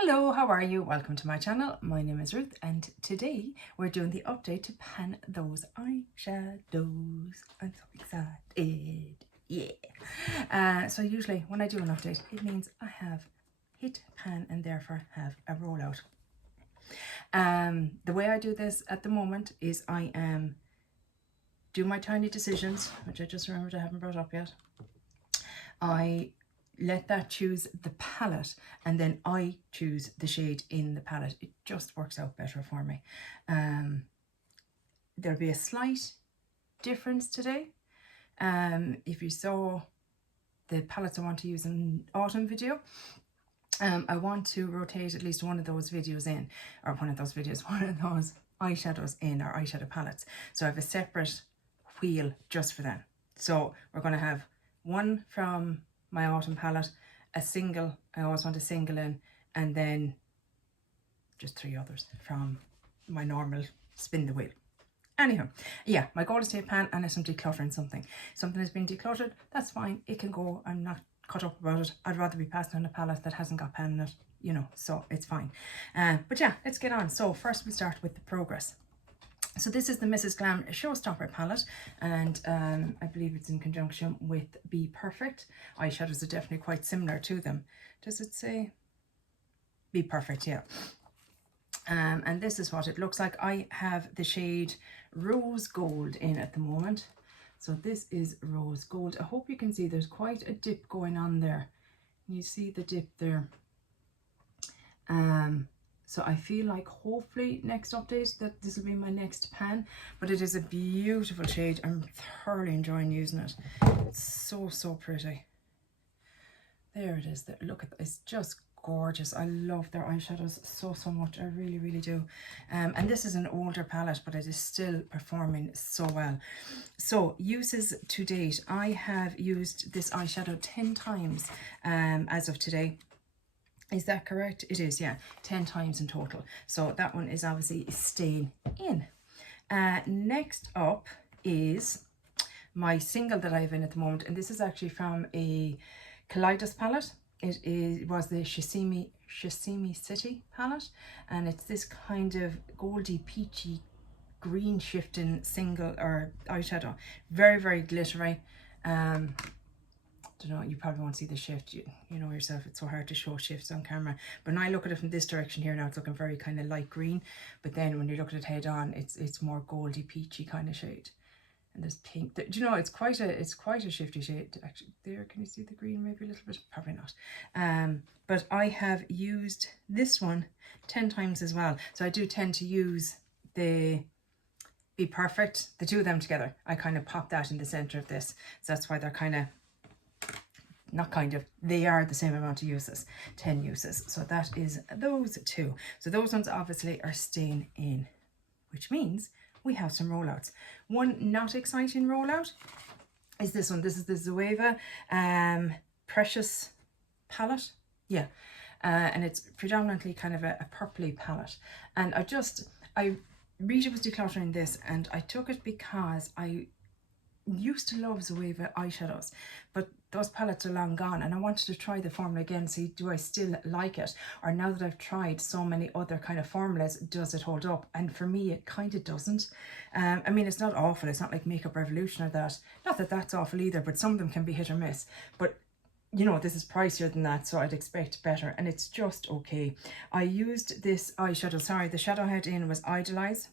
Hello, how are you? Welcome to my channel. My name is Ruth and today we're doing the update to pan those eyeshadows. I'm so excited. Yeah. So usually when I do an update, it means I have hit pan and therefore have a rollout. The way I do this at the moment is I am doing my tiny decisions, which I just remembered I haven't brought up yet. I let that choose the palette and then I choose the shade in the palette. It just works out better for me. There'll be a slight difference today. If you saw the palettes I want to use in autumn video, I want to rotate at least one of those videos in, or one of those eyeshadows in, or eyeshadow palettes. So I have a separate wheel just for them. So we're going to have one from my autumn palette, a single, I always want a single in, and then just 3 others from my normal spin the wheel. Anyhow, yeah, my goal is to pan and I'm decluttering something. Something has been decluttered, that's fine, it can go, I'm not cut up about it. I'd rather be passing on a palette that hasn't got pan in it, you know, so it's fine. But yeah, let's get on. So first we start with the progress. So this is the Mrs. Glam Showstopper palette, and I believe it's in conjunction with Be Perfect. Eyeshadows are definitely quite similar to them. Does it say? Be Perfect, yeah. And this is what it looks like. I have the shade Rose Gold in at the moment. So this is Rose Gold. I hope you can see there's quite a dip going on there. You see the dip there. So I feel like hopefully next update that this will be my next pan, but it is a beautiful shade. I'm thoroughly enjoying using it. It's so pretty. There it is. Look at this, just gorgeous. I love their eyeshadows so much. I really do. And this is an older palette, but it is still performing so well. So uses to date, I have used this eyeshadow 10 times as of today. Is that correct? It is, yeah, 10 times in total. So that one is obviously staying in. Next up is my single that I have in at the moment, and this is actually from a Kaleidos palette. It was the Shishimi City palette, and it's this kind of goldy peachy green shifting single or eyeshadow. Very glittery. Don't know, you probably won't see the shift, you know yourself, it's so hard to show shifts on camera, but when I look at it from this direction here now, it's looking very kind of light green, but then when you look at it head on, it's more goldy peachy kind of shade. And there's pink. Do you know, it's quite a shifty shade actually. There, can you see the green maybe a little bit? Probably not. But I have used this one 10 times as well, so I do tend to use the Be Perfect, the two of them together. I kind of pop that in the center of this, so that's why they're kind of, not kind of, they are the same amount of uses, 10 uses. So that is those two. So those ones obviously are staying in, which means we have some rollouts. One not exciting rollout is this one. This is the Zoeva Precious palette. Yeah. And it's predominantly kind of a purpley palette. And Rita was decluttering this and I took it because I used to love Zoeva eyeshadows, but those palettes are long gone and I wanted to try the formula again, see do I still like it, or now that I've tried so many other kind of formulas, does it hold up? And for me it kind of doesn't. I mean, it's not awful, it's not like Makeup Revolution or that, not that that's awful either, but some of them can be hit or miss, but you know, this is pricier than that, so I'd expect better, and it's just okay. I used this eyeshadow, sorry, the shadow head in was Idolize,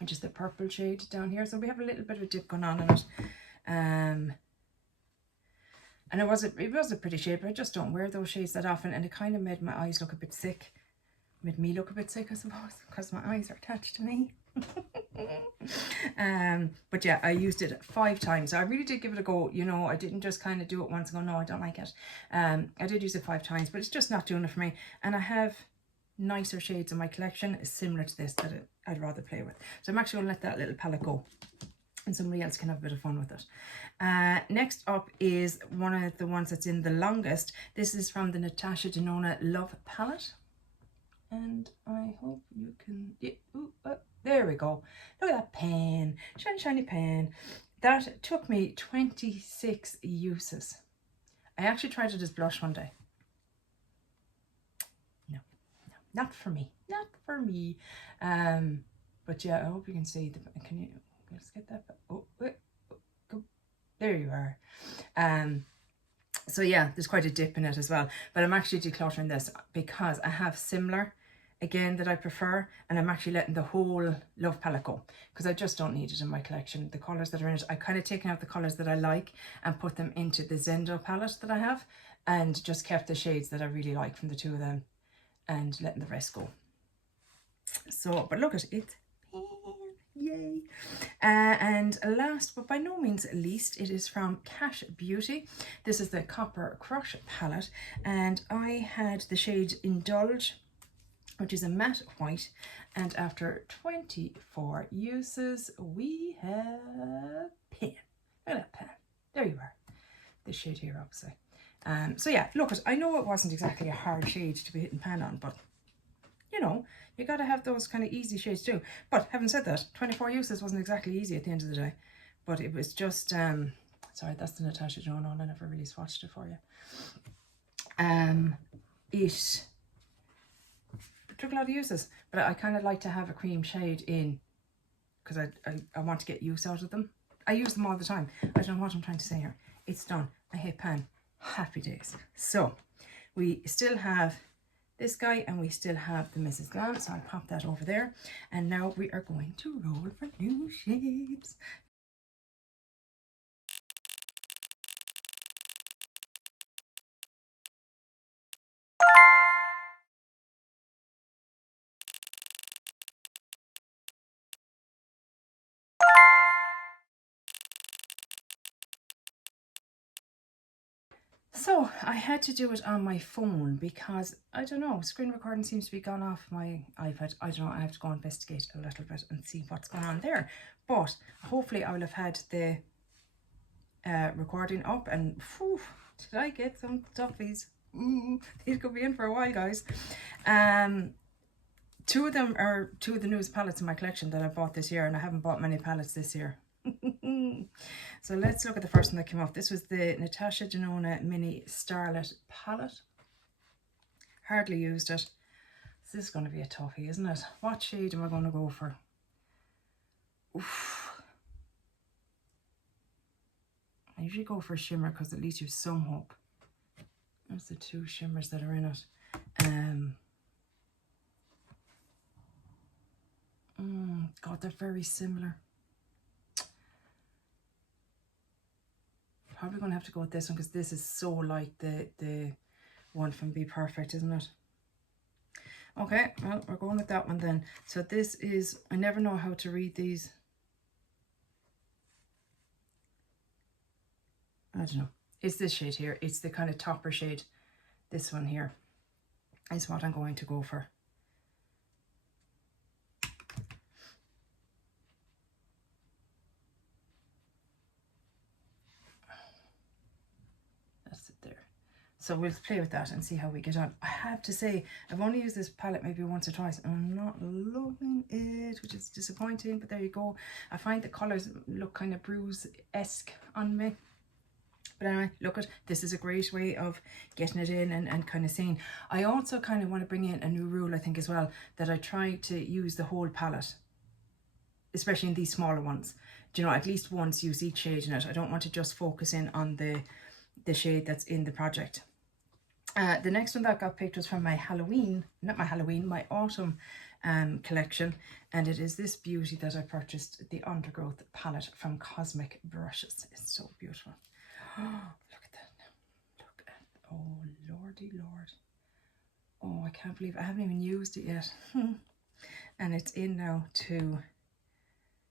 which is the purple shade down here. So we have a little bit of a dip going on in it. And it was a pretty shade, but I just don't wear those shades that often, and it kind of made my eyes look a bit sick. Made me look a bit sick, I suppose, because my eyes are attached to me. But yeah, I used it 5 times. So I really did give it a go, you know. I didn't just kind of do it once and go, no, I don't like it. I did use it 5 times, but it's just not doing it for me. And I have nicer shades in my collection similar to this that I'd rather play with. So I'm actually going to let that little palette go and somebody else can have a bit of fun with it. Next up is one of the ones that's in the longest. This is from the Natasha Denona Love palette. And I hope you can, yeah, there we go. Look at that pen, shiny pen. That took me 26 uses. I actually tried it as blush one day. Not for me. Not for me. But yeah, I hope you can see the, can you, let's get that, oh, wait, go, there you are. So yeah, there's quite a dip in it as well, but I'm actually decluttering this because I have similar again that I prefer, and I'm actually letting the whole Love palette go because I just don't need it in my collection. The colours that are in it, I've kind of taken out the colours that I like and put them into the Zendo palette that I have, and just kept the shades that I really like from the two of them and letting the rest go. So, but look at it, yay. And last but by no means least, it is from Cash Beauty. This is the Copper Crush palette, and I had the shade Indulge, which is a matte white, and after 24 uses we have pen. Look at that pen, there you are, this shade here obviously. So yeah, look, I know it wasn't exactly a hard shade to be hitting pan on, but you know, you got to have those kind of easy shades too. But having said that, 24 uses wasn't exactly easy at the end of the day, but it was just sorry, that's the Natasha Joan on. I never really swatched it for you. It took a lot of uses, but I kind of like to have a cream shade in because I want to get use out of them. I use them all the time. I don't know what I'm trying to say here. It's done. I hit pan. Happy days. So we still have this guy and we still have the Mrs. Glam, so I'll pop that over there, and now we are going to roll for new shades. So I had to do it on my phone because I don't know, screen recording seems to be gone off my iPad. I don't know, I have to go investigate a little bit and see what's going on there. But hopefully I will have had the recording up, and whew, did I get some stuffies? These could be in for a while, guys. Two of them are two of the newest palettes in my collection that I bought this year, and I haven't bought many palettes this year. So let's look at the first one that came off. This was the Natasha Denona Mini Starlet palette. Hardly used it. So this is going to be a toughie, isn't it? What shade am I going to go for? Oof. I usually go for a shimmer because at least you have some hope. There's the two shimmers that are in it. God, they're very similar. Probably going to have to go with this one because this is so like the one from Be Perfect, isn't it? Okay, well, we're going with that one then. So this is, I never know how to read these. I don't know. It's this shade here. It's the kind of topper shade. This one here is what I'm going to go for. That's it there. So we'll play with that and see how we get on. I have to say, I've only used this palette maybe once or twice, and I'm not loving it, which is disappointing, but there you go. I find the colours look kind of bruise-esque on me. But anyway, look at this, is a great way of getting it in and kind of seeing. I also kind of want to bring in a new rule, I think, as well, that I try to use the whole palette, especially in these smaller ones. Do you know, at least once use each shade in it. I don't want to just focus in on the shade that's in the project. The next one that got picked was from my Halloween, not my Halloween, my autumn collection, and it is this beauty that I purchased, the Undergrowth palette from Cosmic Brushes. It's so beautiful. Oh, look at that now. Look at, oh lordy lord. Oh, I can't believe I haven't even used it yet. And it's in now to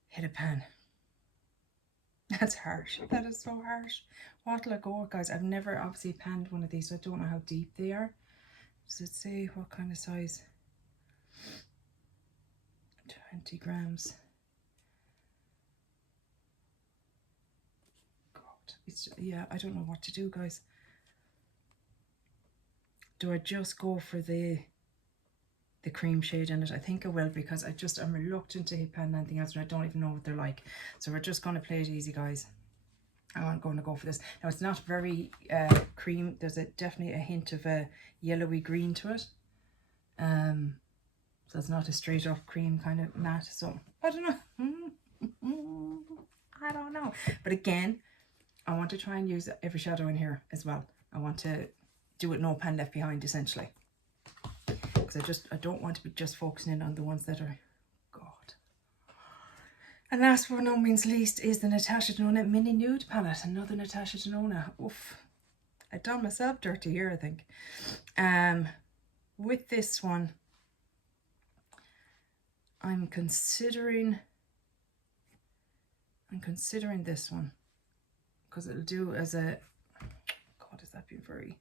hit a pan. That's harsh. That is so harsh. What'll I go with, guys? I've never obviously panned one of these, so I don't know how deep they are. Does it say what kind of size? 20 grams. God, it's, yeah, I don't know what to do, guys. Do I just go for the cream shade in it? I think I will, because I'm reluctant to hit pan anything else, and I don't even know what they're like. So we're just going to play it easy, guys. I'm going to go for this. Now, it's not very cream. There's definitely a hint of a yellowy green to it. So it's not a straight up cream kind of matte. So I don't know. I don't know. But again, I want to try and use every shadow in here as well. I want to do it no pan left behind, essentially. Because I don't want to be just focusing in on the ones that are, God. And last but no means least is the Natasha Denona Mini Nude Palette. Another Natasha Denona. Oof. I've done myself dirty here, I think. With this one, I'm considering this one. Because it'll do as a, God, is that being very...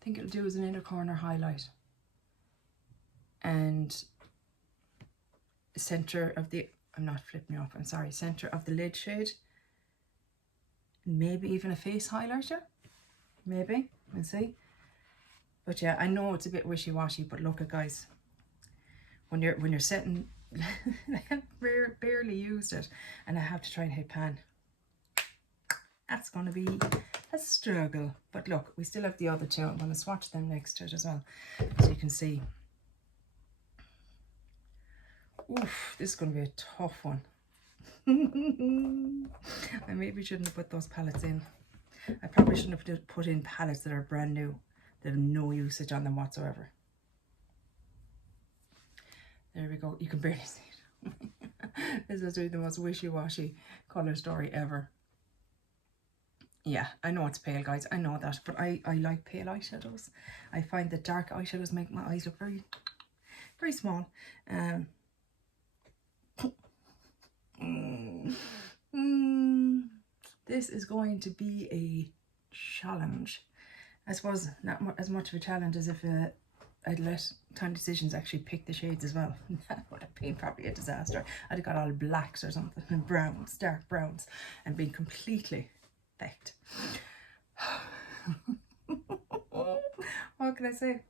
I think it'll do as an inner corner highlight. And center of the, I'm not flipping you off, I'm sorry, center of the lid shade. Maybe even a face highlighter. Maybe, we'll see. But yeah, I know it's a bit wishy-washy, but look at guys. When you're setting, I have barely used it and I have to try and hit pan. That's going to be a struggle. But look, we still have the other two. I'm going to swatch them next to it as well, so you can see. Oof, this is going to be a tough one. I maybe shouldn't have put those palettes in. I probably shouldn't have put in palettes that are brand new, that have no usage on them whatsoever. There we go. You can barely see it. This is really the most wishy-washy colour story ever. Yeah, I know it's pale, guys. I know that. But I like pale eyeshadows. I find that dark eyeshadows make my eyes look very, very small. This is going to be a challenge. I suppose not as much of a challenge as if I'd let Tiny Decisions actually pick the shades as well. That would have been probably a disaster. I'd have got all blacks or something and browns, dark browns, and been completely fecked. What can I say?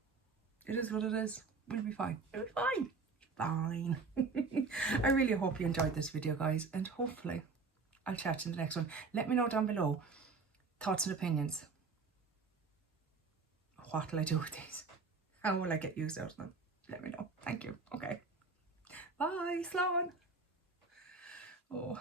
It is what it is. We'll be fine. It'll be fine. Fine. I really hope you enjoyed this video, guys, and hopefully I'll chat to you in the next one. Let me know down below thoughts and opinions. What will I do with these? How will I get use out of them? Let me know. Thank you. Okay. Bye, Sloan. Oh.